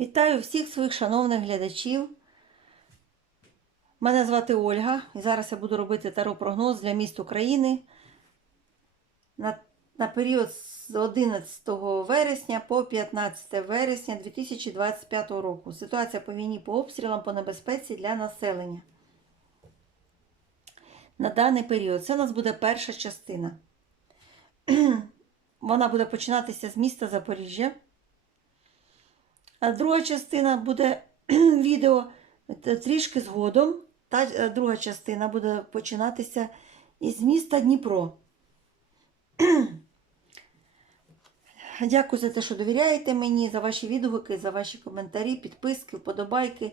Вітаю всіх своїх шановних глядачів. Мене звати Ольга, і зараз я буду робити таро-прогноз для міст України на, на період з 11 вересня по 15 вересня 2025 року. Ситуація по війні по обстрілам по небезпеці для населення. На даний період це у нас буде перша частина. Вона буде починатися з міста Запоріжжя. А друга частина буде відео трішки згодом. Та е, друга частина буде починатися із міста Дніпро. Дякую за те, що довіряєте мені, за ваші відгуки, за ваші коментарі, підписки, вподобайки.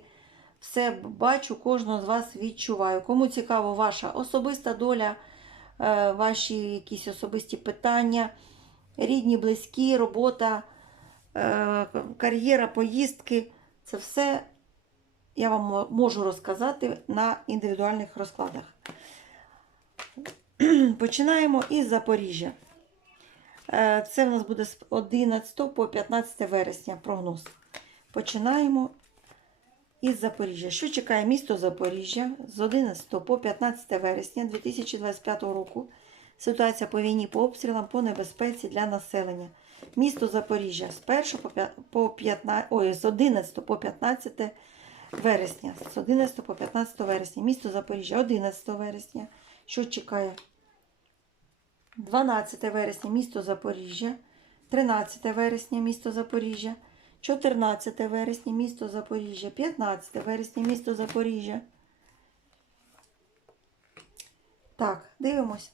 Все бачу, кожного з вас відчуваю. Кому цікаво ваша особиста доля, е, ваші якісь особисті питання, рідні, близькі, робота е, кар'єра, поїздки це все я вам можу розказати на індивідуальних розкладах. Починаємо із Запоріжжя. Е, Це в нас буде з 11 по 15 вересня прогноз. Починаємо із Запоріжжя. Що чекає місто Запоріжжя з 11 по 15 вересня 2025 року? Ситуація по війні, по обстрілам, по небезпеці для населення. Місто Запоріжжя з 1 по 15, ой, з 11 по 15 вересня. З 11 по 15 вересня. Місто Запоріжжя 11 вересня. Що чекає? 12 вересня місто Запоріжжя. 13 вересня місто Запоріжжя. 14 вересня місто Запоріжжя. 15 вересня місто Запоріжжя. Так, дивимось.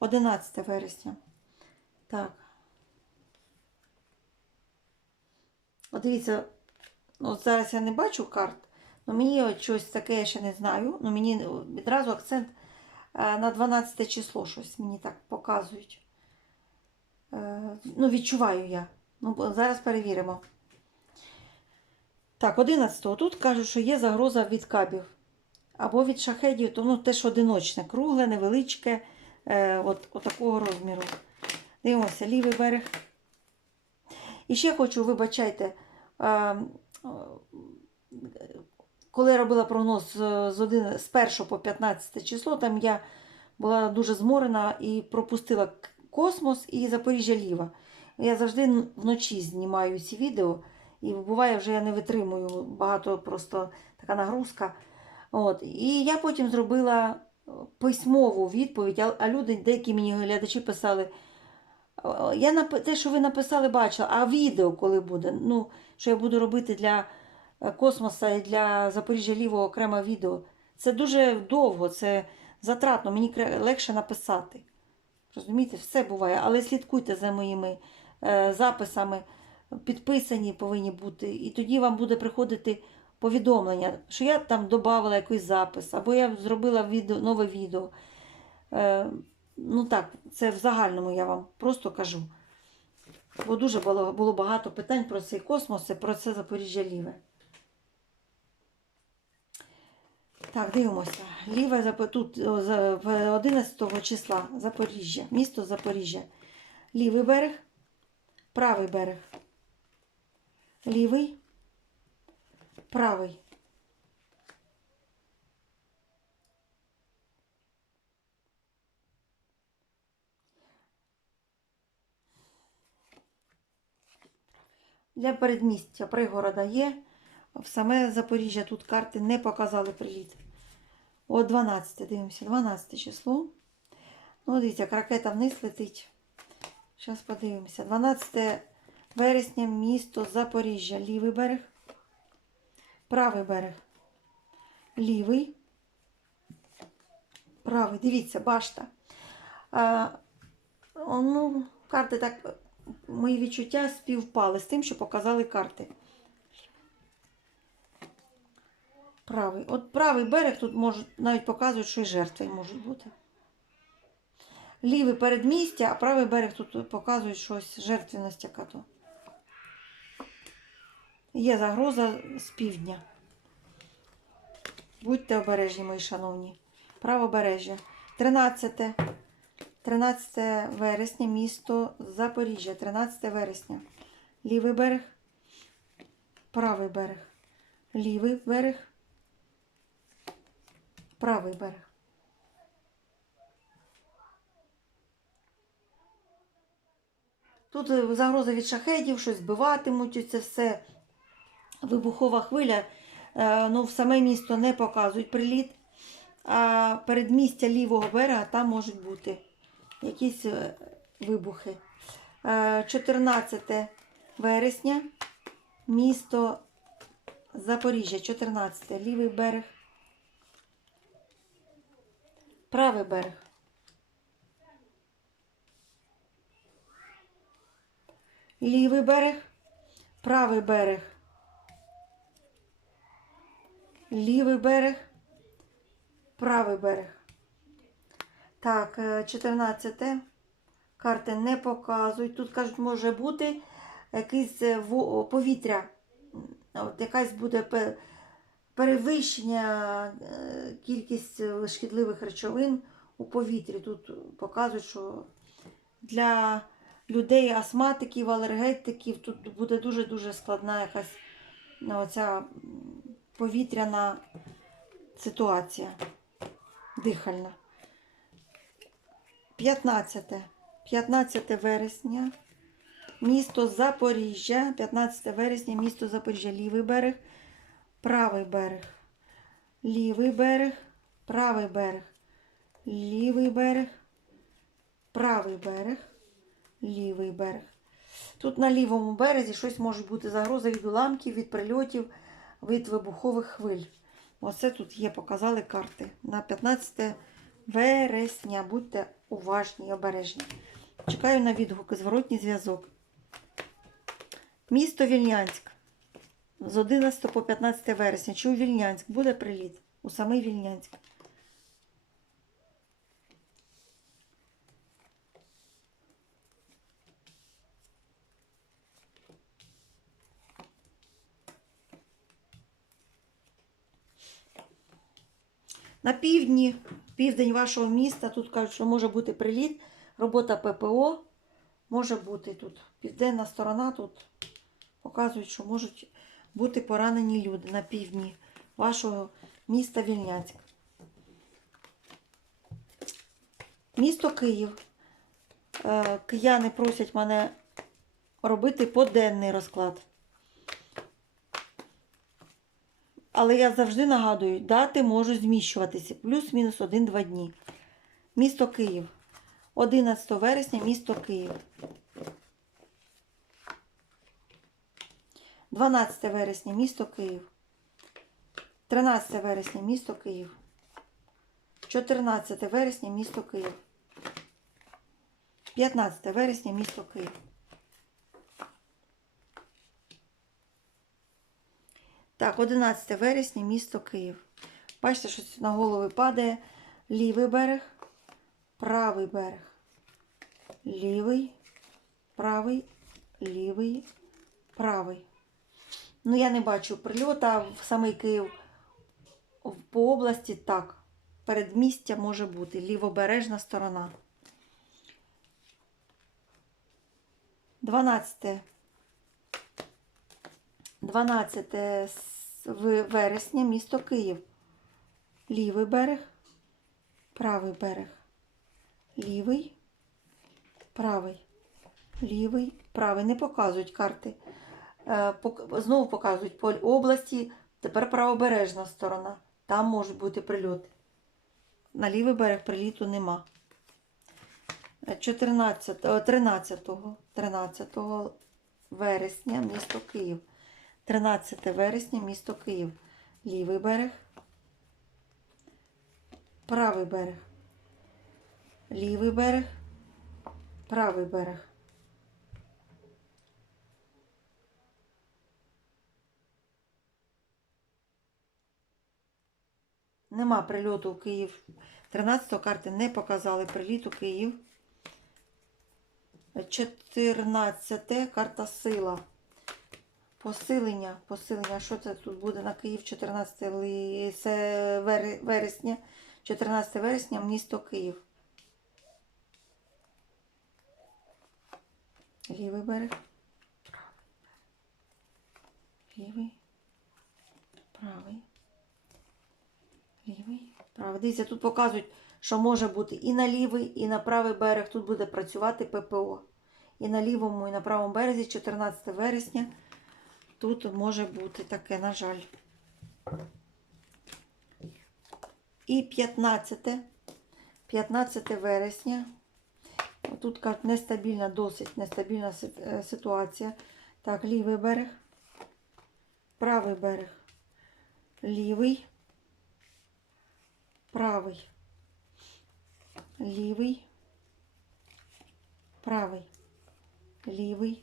11 вересня. Так. От дивіться, ну, от зараз я не бачу карт, але мені от щось таке я ще не знаю. Ну, мені відразу акцент е, на 12 число щось мені так показують. Е, Ну, відчуваю я. Ну, зараз перевіримо. Так, 11-го. Тут кажуть, що є загроза від кабів. Або від шахедів, то ну, теж одиночне, кругле, невеличке, е, от, от такого розміру. Дивимося, лівий берег. І ще хочу, вибачайте, е, коли я робила прогноз з, з, один, з 1 по 15 число, там я була дуже зморена і пропустила космос і Запоріжжя Ліва. Я завжди вночі знімаю ці відео, і буває, вже я не витримую багато просто така нагрузка. От. І я потім зробила письмову відповідь, а люди, деякі мені глядачі писали. «О, Я те, що ви написали, бачила, а відео коли буде? Ну, що я буду робити для е, космоса і для Запоріжжя Лівого окреме відео. Це дуже довго, це затратно, мені легше написати. Розумієте, все буває, але слідкуйте за моїми е, записами, підписані повинні бути, і тоді вам буде приходити повідомлення, що я там додавала якийсь запис, або я зробила відео, нове відео. Е, ну так, це в загальному я вам просто кажу. Бо дуже було, було багато питань про цей космос і про це Запоріжжя Ліве. Так, дивимося. Ліве тут о, за- в 11 числа Запоріжжя, місто Запоріжжя. Лівий берег, правий берег. Лівий, правий. Для передмістя пригорода є. В саме Запоріжжя тут карти не показали приліт. О, 12, дивимося, 12 число. Ну, дивіться, ракета вниз летить. Зараз подивимося. 12 вересня, місто Запоріжжя. Лівий берег. Правий берег. Лівий. Правий. Дивіться, башта. А, ну, карти так, мої відчуття співпали з тим, що показали карти. Правий. От правий берег тут можуть навіть показують, що і жертви можуть бути. Лівий передмістя, а правий берег тут показують щось жертвеність яка то. Є загроза з півдня. Будьте обережні, мої шановні. Правобережжя. 13. 13 вересня, місто Запоріжжя. 13 вересня. Лівий берег. правий берег, лівий берег, правий берег. Тут е, загроза від шахедів, щось збиватимуть, це все вибухова хвиля. Е, Ну, в саме місто не показують приліт. А передмістя лівого берега там можуть бути якісь е, вибухи. Е, 14 вересня, місто Запоріжжя, 14 лівий берег, правий берег. Лівий берег, правий берег, лівий берег, правий берег. Так, е, 14. Карти не показують. Тут кажуть, може бути якесь е, повітря. От якась буде перевищення е, кількість е, шкідливих речовин у повітрі. Тут показують, що для людей, астматиків, алергетиків тут буде дуже-дуже складна якась ну, оця повітряна ситуація дихальна. 15. 15 вересня. Місто Запоріжжя. 15 вересня, місто Запоріжжя. Лівий берег, правий берег. Лівий берег, правий берег. Лівий берег, правий берег. Лівий берег. Тут на лівому березі щось може бути загроза від уламків, від прильотів, від вибухових хвиль. Оце тут є, показали карти. На 15 вересня. Будьте уважні і обережні. Чекаю на відгуки, зворотній зв'язок. Місто Вільнянськ. З 11 по 15 вересня. Чи у Вільнянськ буде приліт? У самий Вільнянськ. На півдні, південь вашого міста, тут кажуть, що може бути приліт, робота ППО. Може бути тут. Південна сторона тут показують, що можуть бути поранені люди на півдні вашого міста Вільняцьк. Місто Київ. Е, Кияни просять мене робити поденний розклад. Але я завжди нагадую, дати можуть зміщуватися плюс-мінус 1-2 дні. Місто Київ. 11 вересня, місто Київ. 12 вересня, місто Київ. 13 вересня, місто Київ. 14 вересня, місто Київ. 15 вересня, місто Київ. Так, 11 вересня, місто Київ. Бачите, що на голови падає лівий берег, правий берег. Лівий, правий, лівий, правий. Ну, я не бачу прильота в самий Київ. По області так. Передмістя може бути. Лівобережна сторона. 12. 12 вересня, місто Київ. Лівий берег, правий берег. Лівий, правий, лівий, правий. Не показують карти. Е, Знову показують по області. Тепер правобережна сторона. Там можуть бути прильоти. На лівий берег приліту нема. Е, 14, 13, 13 вересня, місто Київ. 13 вересня, місто Київ. Лівий берег. Правий берег. Лівий берег. Правий берег. Нема прильоту в Київ. 13 карти не показали приліт у Київ. 14 карта сила. Посилення, посилення. Що це тут буде на Київ 14 ли- це вер- вересня. 14 вересня, місто Київ. Лівий берег. лівий, правий, лівий, правий. Дивіться, тут показують, що може бути і на лівий, і на правий берег. Тут буде працювати ППО. І на лівому, і на правому березі, 14 вересня. Тут може бути таке, на жаль. І 15, 15 вересня. Тут нестабільна, досить нестабільна е, ситуація. Так, лівий берег, правий берег, лівий, правий, лівий, правий, лівий,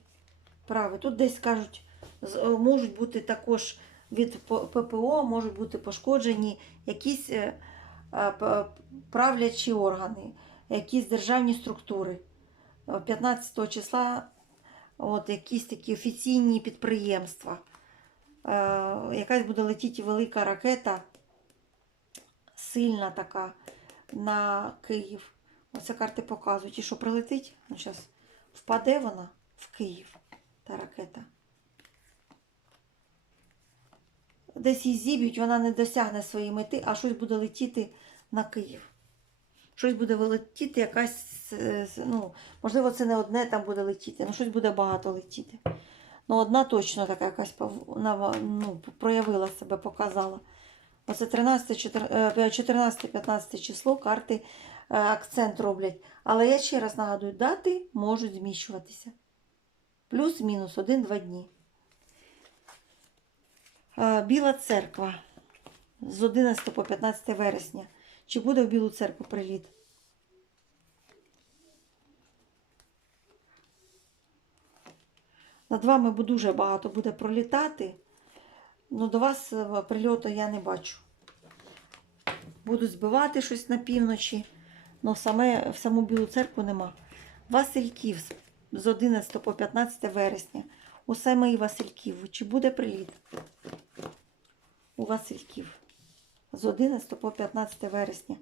правий. Тут десь кажуть, можуть бути також від ППО, можуть бути пошкоджені якісь е, е, правлячі органи, якісь державні структури. Е, 15 числа от, якісь такі офіційні підприємства. Е, якась буде летіти велика ракета, сильна така на Київ. Оце карти показують. І що прилетить? Ну, зараз впаде вона в Київ, та ракета. Десь її зіб'ють, вона не досягне своєї мети, а щось буде летіти на Київ. Щось буде летіти, якась, е, ну, можливо, це не одне там буде летіти, ну щось буде багато летіти. Ну, одна точно така якась ну, проявила себе, показала. Оце 14-15 число карти е, акцент роблять. Але я ще раз нагадую, дати можуть зміщуватися. Плюс-мінус 1-2 дні. Е, Біла церква з 11 по 15 вересня. Чи буде в Білу церкву приліт? Над вами дуже багато буде пролітати. Ну, до вас е, прильоту я не бачу. Будуть збивати щось на півночі, але саме, в саму Білу церкву нема. Васильків з 11 по 15 вересня. У самий Васильків. Чи буде приліт? У Васильків. З 11 по 15 вересня.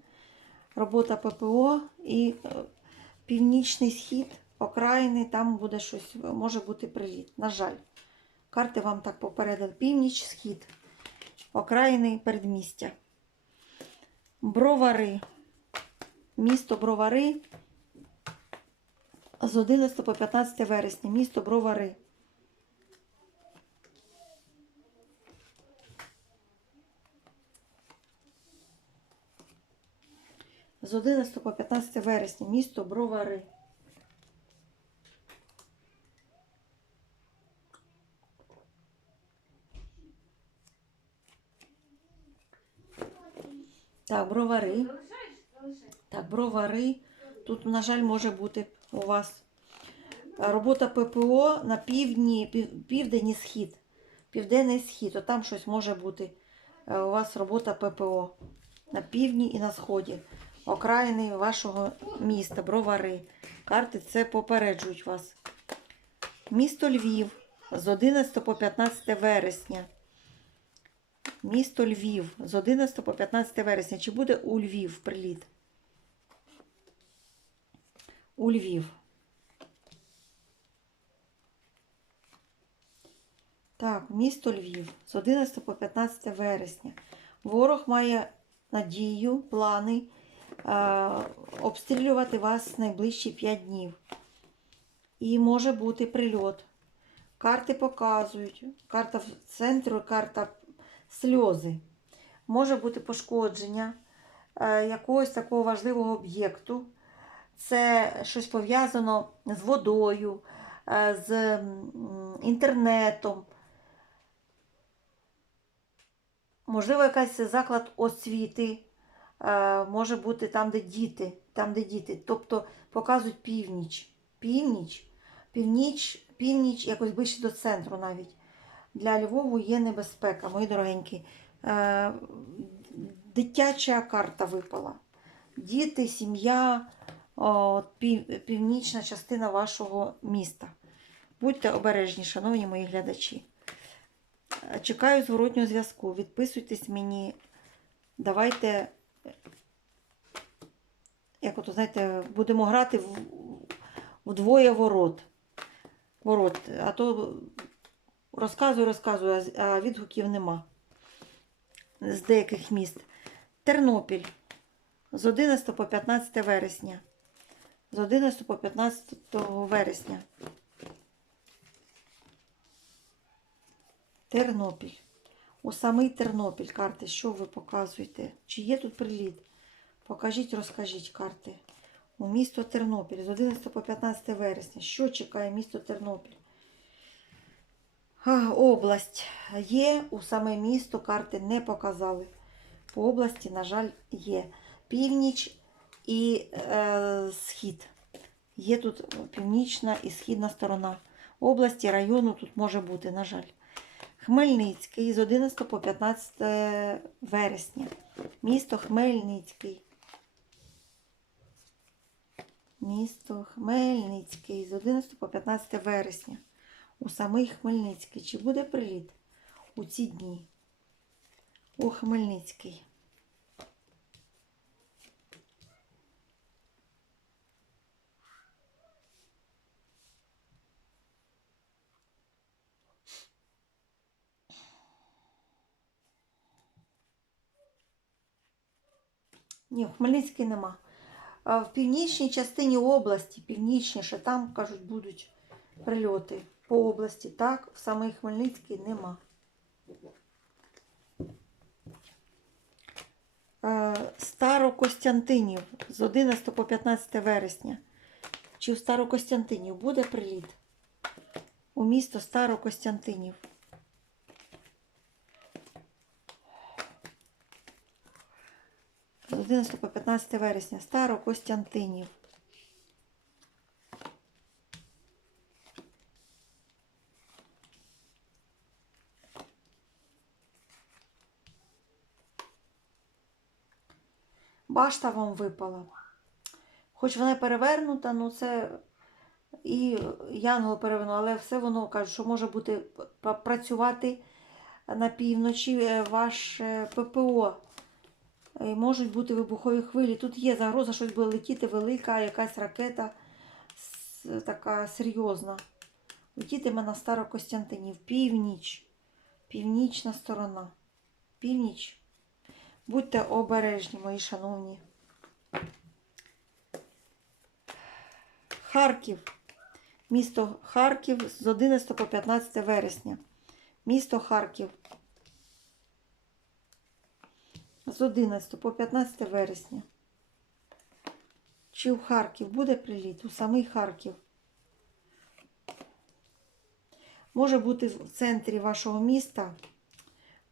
Робота ППО і е, північний схід, окраїни, там буде щось, може бути приліт. На жаль. Карти вам так попередили. Північ, схід, окраїни, передмістя. Бровари. Місто Бровари. З 11 по 15 вересня. Місто Бровари. З 11 по 15 вересня. Місто Бровари. Так, бровари. Так, бровари. Тут, на жаль, може бути у вас робота ППО на півдні, пів, південний схід. Південний схід. От там щось може бути. Е, У вас робота ППО на півдні і на сході. Окраїни вашого міста, бровари. Карти це попереджують вас. Місто Львів з 11 по 15 вересня. Місто Львів з 11 по 15 вересня. Чи буде у Львів приліт? У Львів. Так, місто Львів з 11 по 15 вересня. Ворог має надію, плани обстрілювати вас найближчі 5 днів. І може бути прильот. Карти показують. Карта в центру, карта сльози. Може бути пошкодження е, якогось такого важливого об'єкту. Це щось пов'язано з водою, е, з інтернетом. Можливо, якийсь заклад освіти е, може бути там, де діти. Там, де діти. Тобто показують північ. Північ, північ, північ, якось ближче до центру навіть. Для Львову є небезпека, мої дорогенькі. Е, дитяча карта випала. Діти, сім'я, північна частина вашого міста. Будьте обережні, шановні мої глядачі. Е, Чекаю зворотнього зв'язку. Відписуйтесь мені. Давайте, як ото, знаєте, будемо грати в, вдвоє ворот. Ворот. А то Розказую, розказую, а відгуків нема. З деяких міст. Тернопіль з 11 по 15 вересня. З 11 по 15 вересня. Тернопіль. У самий Тернопіль карти. Що ви показуєте? Чи є тут приліт? Покажіть, розкажіть карти. У місто Тернопіль з 11 по 15 вересня. Що чекає місто Тернопіль? Область є. У саме місто карти не показали. По області, на жаль, є. Північ і е, схід. Є тут північна і східна сторона. Області, району тут може бути, на жаль. Хмельницький з 11 по 15 вересня. Місто Хмельницький. Місто Хмельницький з 11 по 15 вересня. У самий Хмельницький. Чи буде приліт у ці дні? У Хмельницький. Ні, в Хмельницький нема. В північній частині області, північніше, там, кажуть, будуть прильоти по області. Так, в самий Хмельницький нема. Е, Старокостянтинів з 11 по 15 вересня. Чи в Старокостянтинів буде приліт? У місто Старокостянтинів. З 11 по 15 вересня. Старокостянтинів. Башта вам випала. Хоч вона перевернута, ну це і Янгол перевернув, але все воно каже, що може бути працювати на півночі е, ваше ППО. І можуть бути вибухові хвилі. Тут є загроза, щось буде летіти велика, якась ракета така серйозна. Летітиме на Старокостянтинів. Північ. Північна сторона. Північ. Будьте обережні, мої шановні. Харків. Місто Харків з 11 по 15 вересня. Місто Харків. З 11 по 15 вересня. Чи в Харків буде приліт? У самий Харків. Може бути в центрі вашого міста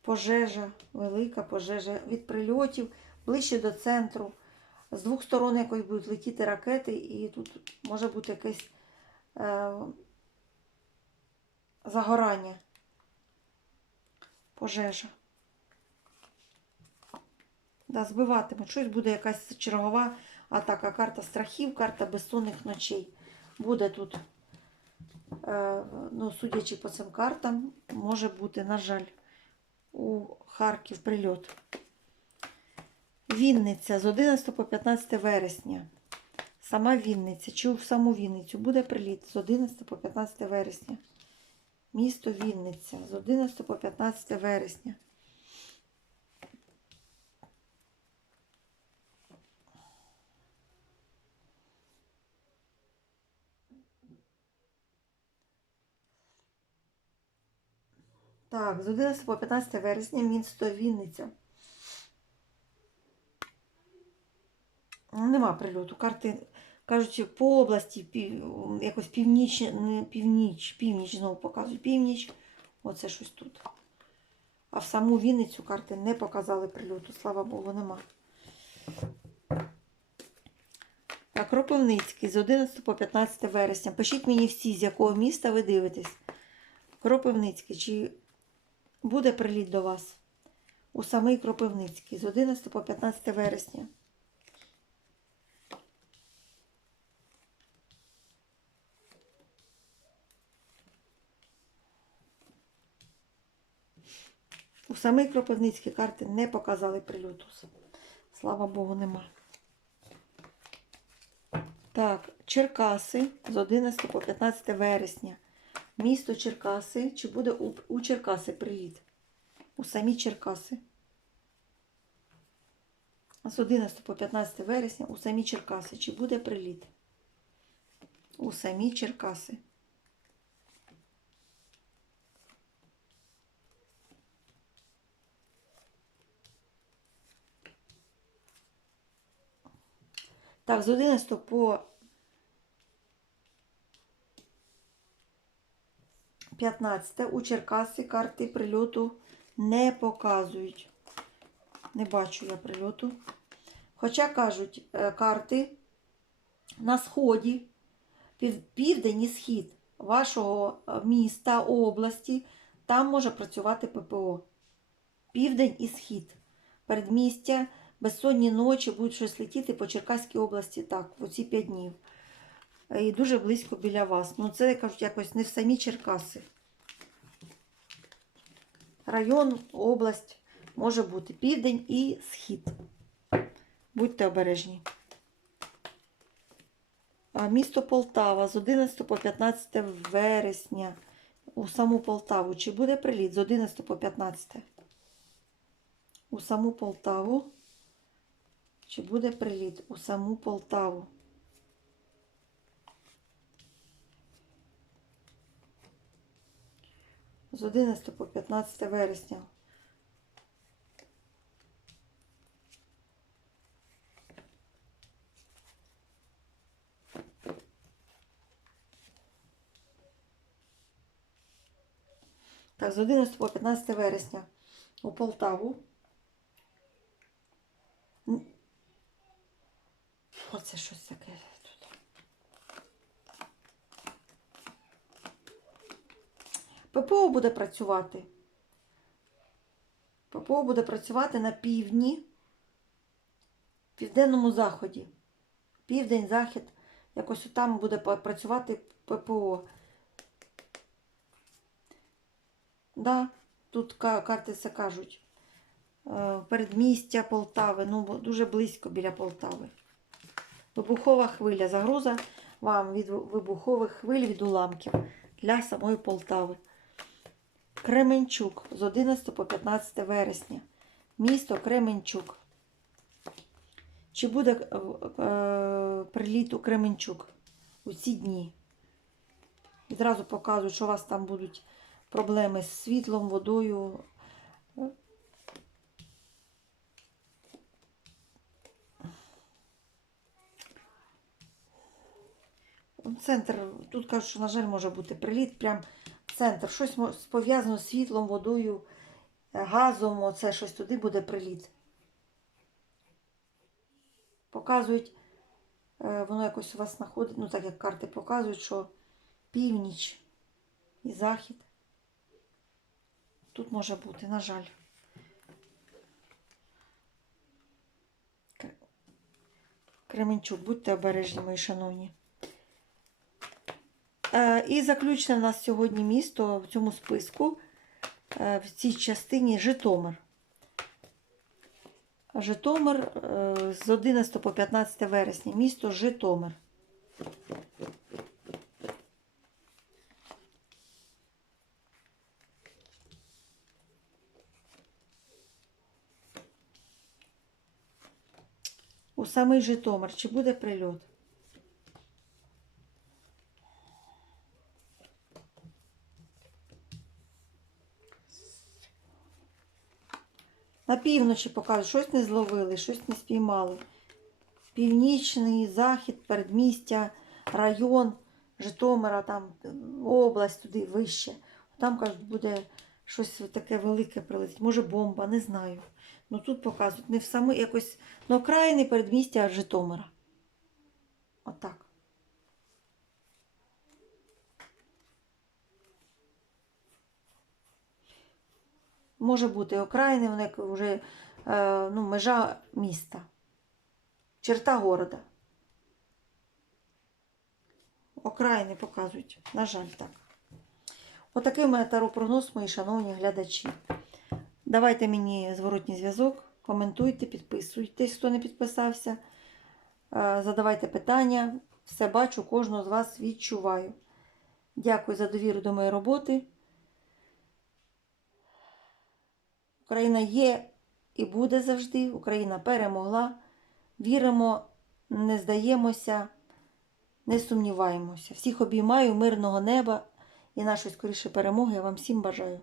пожежа, велика пожежа від прильотів ближче до центру. З двох сторон якось будуть летіти ракети, і тут може бути якесь е, загорання. Пожежа. Да, збиватимуть. Щось буде якась чергова атака. Карта страхів, карта безсонних ночей. Буде тут, е, ну, судячи по цим картам, може бути, на жаль, у Харків прильот. Вінниця з 11 по 15 вересня. Сама Вінниця. Чи в саму Вінницю буде приліт з 11 по 15 вересня. Місто Вінниця з 11 по 15 вересня. Так, з 11 по 15 вересня місто Вінниця. Нема прильоту. Карти кажуть, по області пів, якось північ, не північ, північ знову показують. Північ. Оце щось тут. А в саму Вінницю карти не показали прильоту. Слава Богу, нема. Так, Кропивницький з 11 по 15 вересня. Пишіть мені всі, з якого міста ви дивитесь. Кропивницький, чи буде приліт до вас у самий Кропивницький з 11 по 15 вересня. У самий Кропивницький карти не показали прильоту. Слава Богу, нема. Так, Черкаси з 11 по 15 вересня. Місто Черкаси. Чи буде у, Черкаси приліт? У самі Черкаси. З 11 по 15 вересня у самі Черкаси. Чи буде приліт? У самі Черкаси. Так, з 11 по 15 у Черкаси карти прильоту не показують. Не бачу я прильоту. Хоча кажуть, е, карти на сході, південь і схід вашого е, міста, області, там може працювати ППО. Південь і схід. Передмістя, безсонні ночі будуть щось летіти по Черкаській області, так, оці 5 днів. І дуже близько біля вас. Ну, це кажуть якось не в самі Черкаси. Район, область може бути південь і схід. Будьте обережні. Місто Полтава з 11 по 15 вересня у саму Полтаву. Чи буде приліт з 11 по 15? У саму Полтаву. Чи буде приліт у саму Полтаву? З 11 по 15 вересня. Так, з 11 по 15 вересня у Полтаву. Оце щось таке тут. ППО буде працювати. ППО буде працювати на півдні, південному заході. Південь, захід. Якось там буде працювати ППО. Да, тут карти це кажуть. Е, Передмістя Полтави, ну дуже близько біля Полтави. Вибухова хвиля. Загроза вам від вибухових хвиль від уламків для самої Полтави. Кременчук з 11 по 15 вересня. Місто Кременчук. Чи буде е, е, приліт у Кременчук у ці дні? Відразу показують, що у вас там будуть проблеми з світлом, водою. Центр, тут кажуть, що, на жаль, може бути приліт, прям центр. Щось пов'язано з світлом, водою, е, газом, оце щось туди буде приліт. Показують, е, воно якось у вас знаходить, ну так як карти показують, що північ і захід. Тут може бути, на жаль. Кр- Кременчук, будьте обережні, мої шановні. Е, І заключне в нас сьогодні місто в цьому списку, е, в цій частині Житомир. Житомир е, з 11 по 15 вересня. Місто Житомир. У самий Житомир. Чи буде прильот? На півночі показують, щось не зловили, щось не спіймали. Північний захід, передмістя, район Житомира, там область туди вище. Там кажуть, буде щось таке велике прилетить. Може бомба, не знаю. Ну тут показують не в саме якось на окраїни передмістя Житомира. Може бути окраїни, як вже е, ну, межа міста, черта города. Окраїни показують, на жаль, так. Отакий у мене таро-прогноз, мої шановні глядачі. Давайте мені зворотній зв'язок, коментуйте, підписуйтесь, хто не підписався. Е, Задавайте питання. Все бачу, кожного з вас відчуваю. Дякую за довіру до моєї роботи. Україна є і буде завжди. Україна перемогла. Віримо, не здаємося, не сумніваємося. Всіх обіймаю, мирного неба і нашої скоріше перемоги. Я вам всім бажаю.